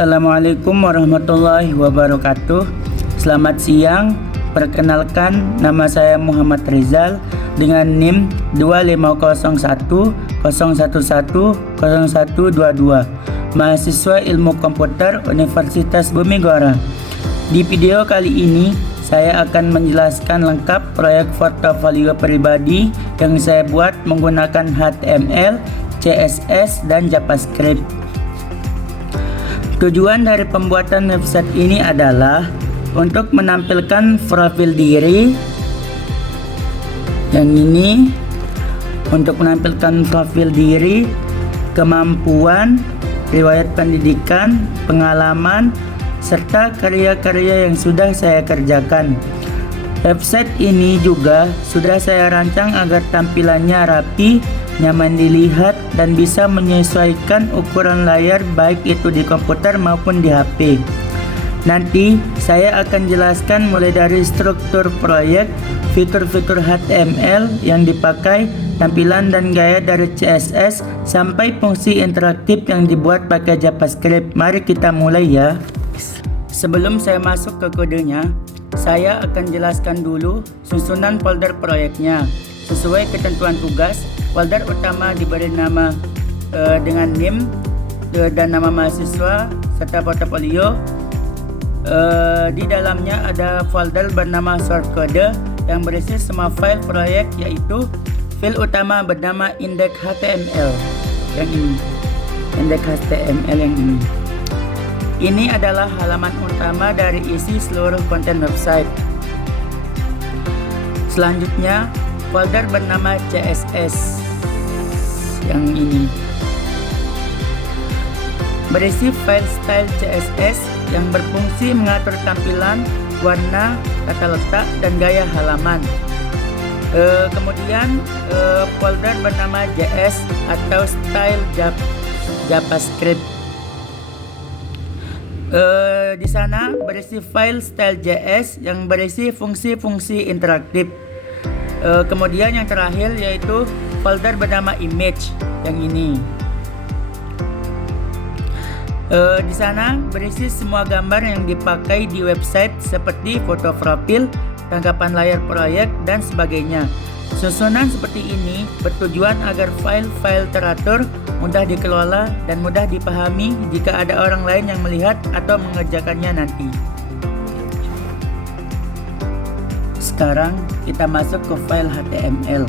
Assalamualaikum warahmatullahi wabarakatuh. Selamat siang. Perkenalkan, nama saya Muhammad Rizal dengan NIM 25010110122, mahasiswa Ilmu Komputer Universitas Bumi Gora. Di video kali ini saya akan menjelaskan lengkap proyek portofolio pribadi yang saya buat menggunakan HTML, CSS, dan JavaScript. Tujuan dari pembuatan website ini adalah untuk menampilkan profil diri. Yang ini untuk menampilkan profil diri, kemampuan, riwayat pendidikan, pengalaman, serta karya-karya yang sudah saya kerjakan. Website ini juga sudah saya rancang agar tampilannya rapi, nyaman dilihat, dan bisa menyesuaikan ukuran layar baik itu di komputer maupun di HP. Nanti saya akan jelaskan mulai dari struktur proyek, fitur-fitur HTML yang dipakai, tampilan dan gaya dari CSS, sampai fungsi interaktif yang dibuat pakai JavaScript. Mari kita mulai ya. Sebelum saya masuk ke kodenya, saya akan jelaskan dulu susunan folder proyeknya. Sesuai ketentuan tugas, folder utama diberi nama dengan NIM dan nama mahasiswa serta portofolio. Di dalamnya ada folder bernama source code yang berisi semua file proyek, yaitu file utama bernama index.html yang ini, index.html yang ini. Ini adalah halaman utama dari isi seluruh konten website. Selanjutnya, folder bernama CSS yang ini berisi file style CSS yang berfungsi mengatur tampilan, warna, tata letak, dan gaya halaman. Kemudian folder bernama JS atau style JavaScript. Di sana berisi file style JS yang berisi fungsi-fungsi interaktif. Kemudian yang terakhir yaitu folder bernama image yang ini. Di sana berisi semua gambar yang dipakai di website seperti foto profil, tangkapan layar proyek, dan sebagainya. Susunan seperti ini bertujuan agar file-file teratur, mudah dikelola, dan mudah dipahami jika ada orang lain yang melihat atau mengerjakannya nanti. Sekarang kita masuk ke file HTML.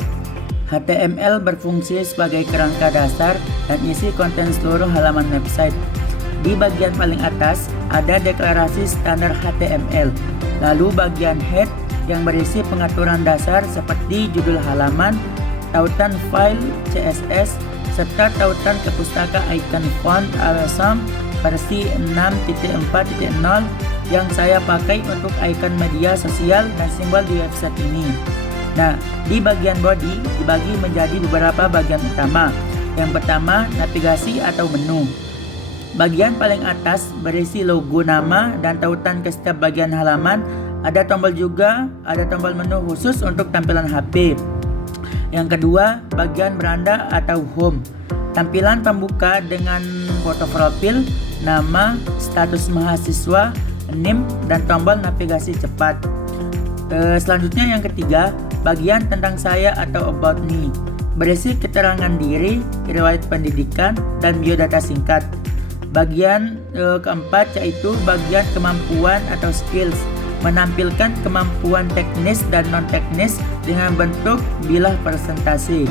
HTML berfungsi sebagai kerangka dasar dan isi konten seluruh halaman website. Di bagian paling atas ada deklarasi standar HTML, lalu bagian head yang berisi pengaturan dasar seperti judul halaman, tautan file CSS, serta tautan ke pustaka icon font Awesome versi 6.4.0 yang saya pakai untuk icon media sosial dan simbol di website ini. Nah, di bagian body dibagi menjadi beberapa bagian utama. Yang pertama, navigasi atau menu. Bagian paling atas berisi logo, nama, dan tautan ke setiap bagian halaman. Ada tombol juga, ada tombol menu khusus untuk tampilan HP. Yang kedua, bagian beranda atau home. Tampilan pembuka dengan foto profil, nama, status mahasiswa, NIM, dan tombol navigasi cepat. Selanjutnya yang ketiga, bagian tentang saya atau about me. Berisi keterangan diri, riwayat pendidikan, dan biodata singkat. Bagian keempat yaitu bagian kemampuan atau skills, menampilkan kemampuan teknis dan non-teknis dengan bentuk bilah presentasi.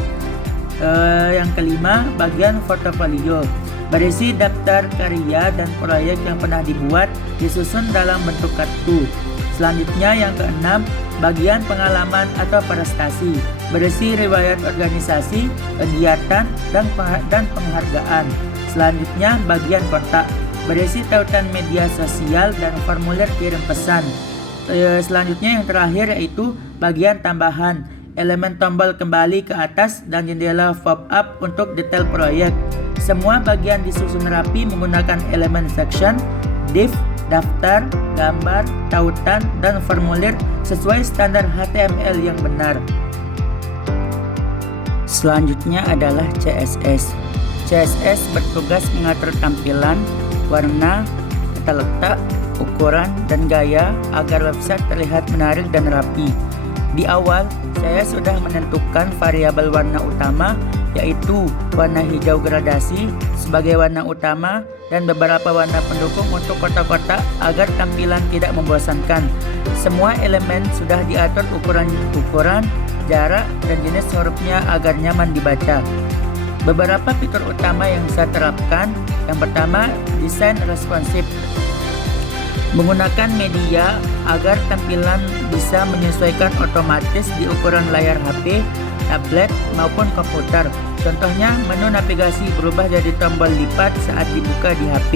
Yang kelima, bagian portofolio, berisi daftar karya dan proyek yang pernah dibuat, disusun dalam bentuk kartu. Selanjutnya yang keenam, bagian pengalaman atau prestasi, berisi riwayat organisasi, kegiatan, dan penghargaan. Selanjutnya bagian kontak, berisi tautan media sosial dan formulir kirim pesan. Selanjutnya yang terakhir yaitu bagian tambahan, elemen tombol kembali ke atas dan jendela pop-up untuk detail proyek. Semua bagian disusun rapi menggunakan elemen section, div, daftar, gambar, tautan, dan formulir sesuai standar HTML yang benar. Selanjutnya adalah CSS. CSS bertugas mengatur tampilan, warna, tata letak, ukuran, dan gaya agar website terlihat menarik dan rapi. Di awal, saya sudah menentukan variabel warna utama, yaitu warna hijau gradasi sebagai warna utama dan beberapa warna pendukung untuk kotak-kotak agar tampilan tidak membosankan. Semua elemen sudah diatur ukuran, jarak, dan jenis hurufnya agar nyaman dibaca. Beberapa fitur utama yang saya terapkan, yang pertama, desain responsif. Menggunakan media agar tampilan bisa menyesuaikan otomatis di ukuran layar HP, tablet, maupun komputer. Contohnya, menu navigasi berubah jadi tombol lipat saat dibuka di HP.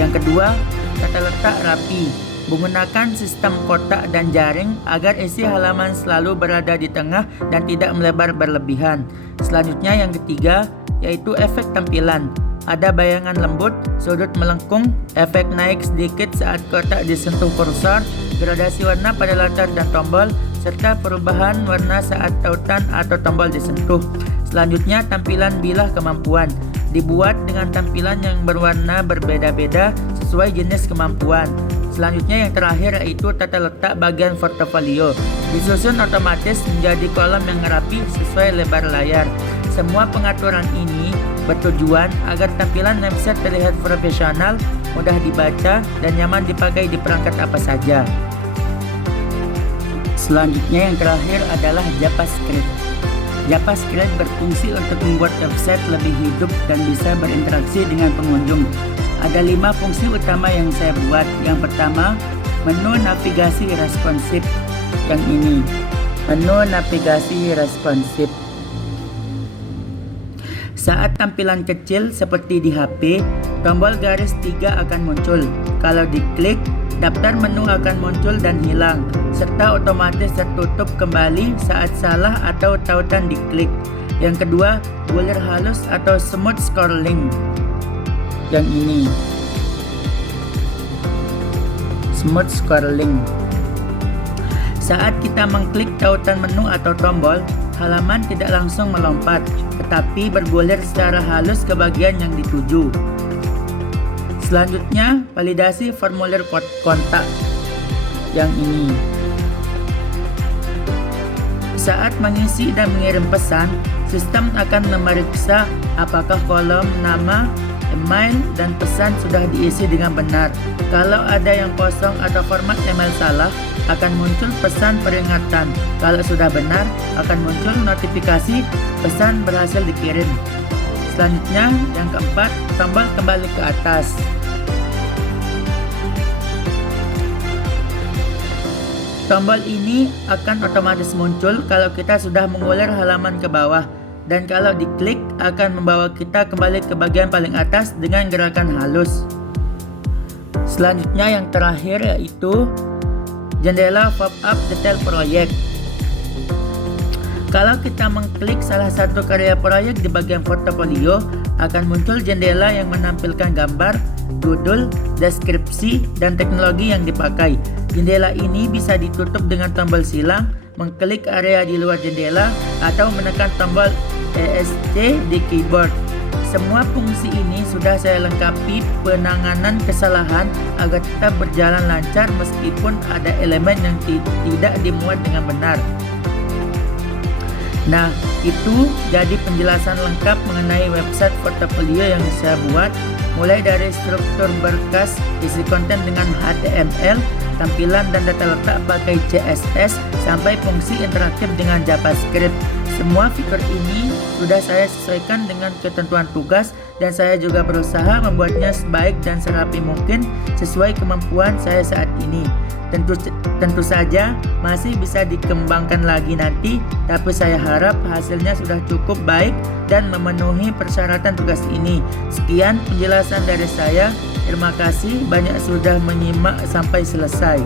Yang kedua, tata letak rapi. Menggunakan sistem kotak dan jaring agar isi halaman selalu berada di tengah dan tidak melebar berlebihan. Selanjutnya yang ketiga, yaitu efek tampilan. Ada bayangan lembut, sudut melengkung, efek naik sedikit saat kotak disentuh kursor, gradasi warna pada latar dan tombol, serta perubahan warna saat tautan atau tombol disentuh. Selanjutnya, tampilan bilah kemampuan. Dibuat dengan tampilan yang berwarna berbeda-beda sesuai jenis kemampuan. Selanjutnya yang terakhir yaitu tata letak bagian portofolio. Disusun otomatis menjadi kolom yang rapi sesuai lebar layar. Semua pengaturan ini bertujuan agar tampilan website terlihat profesional, mudah dibaca, dan nyaman dipakai di perangkat apa saja. Selanjutnya yang terakhir adalah JavaScript. JavaScript berfungsi untuk membuat website lebih hidup dan bisa berinteraksi dengan pengunjung. Ada 5 fungsi utama yang saya buat. Yang pertama, menu navigasi responsif. Yang ini, menu navigasi responsif. Saat tampilan kecil seperti di HP, tombol garis 3 akan muncul. Kalau diklik, daftar menu akan muncul dan hilang, serta otomatis tertutup kembali saat salah atau tautan diklik. Yang kedua, bulir halus atau smooth scrolling. Yang ini, smooth scrolling. Saat kita mengklik tautan menu atau tombol, halaman tidak langsung melompat, tetapi bergulir secara halus ke bagian yang dituju. Selanjutnya, validasi formulir kontak. Yang ini. Saat mengisi dan mengirim pesan, sistem akan memeriksa apakah kolom nama, email, dan pesan sudah diisi dengan benar. Kalau ada yang kosong atau format email salah, akan muncul pesan peringatan. Kalau sudah benar, akan muncul notifikasi pesan berhasil dikirim. Selanjutnya, yang keempat, tombol kembali ke atas. Tombol ini akan otomatis muncul kalau kita sudah mengulir halaman ke bawah, dan kalau diklik akan membawa kita kembali ke bagian paling atas dengan gerakan halus. Selanjutnya yang terakhir yaitu jendela pop-up detail proyek. Kalau kita mengklik salah satu karya proyek di bagian portofolio, akan muncul jendela yang menampilkan gambar, judul, deskripsi, dan teknologi yang dipakai. Jendela ini bisa ditutup dengan tombol silang, mengklik area di luar jendela, atau menekan tombol ESC di keyboard. Semua fungsi ini sudah saya lengkapi penanganan kesalahan agar tetap berjalan lancar meskipun ada elemen yang tidak dimuat dengan benar. Nah, itu jadi penjelasan lengkap mengenai website portofolio yang saya buat, mulai dari struktur berkas, isi konten dengan HTML, tampilan dan data letak pakai CSS, sampai fungsi interaktif dengan JavaScript. Semua fitur ini sudah saya sesuaikan dengan ketentuan tugas, dan saya juga berusaha membuatnya sebaik dan serapi mungkin sesuai kemampuan saya saat ini. Tentu saja masih bisa dikembangkan lagi nanti, tapi saya harap hasilnya sudah cukup baik dan memenuhi persyaratan tugas ini. Sekian penjelasan dari saya. Terima kasih banyak sudah menyimak sampai selesai.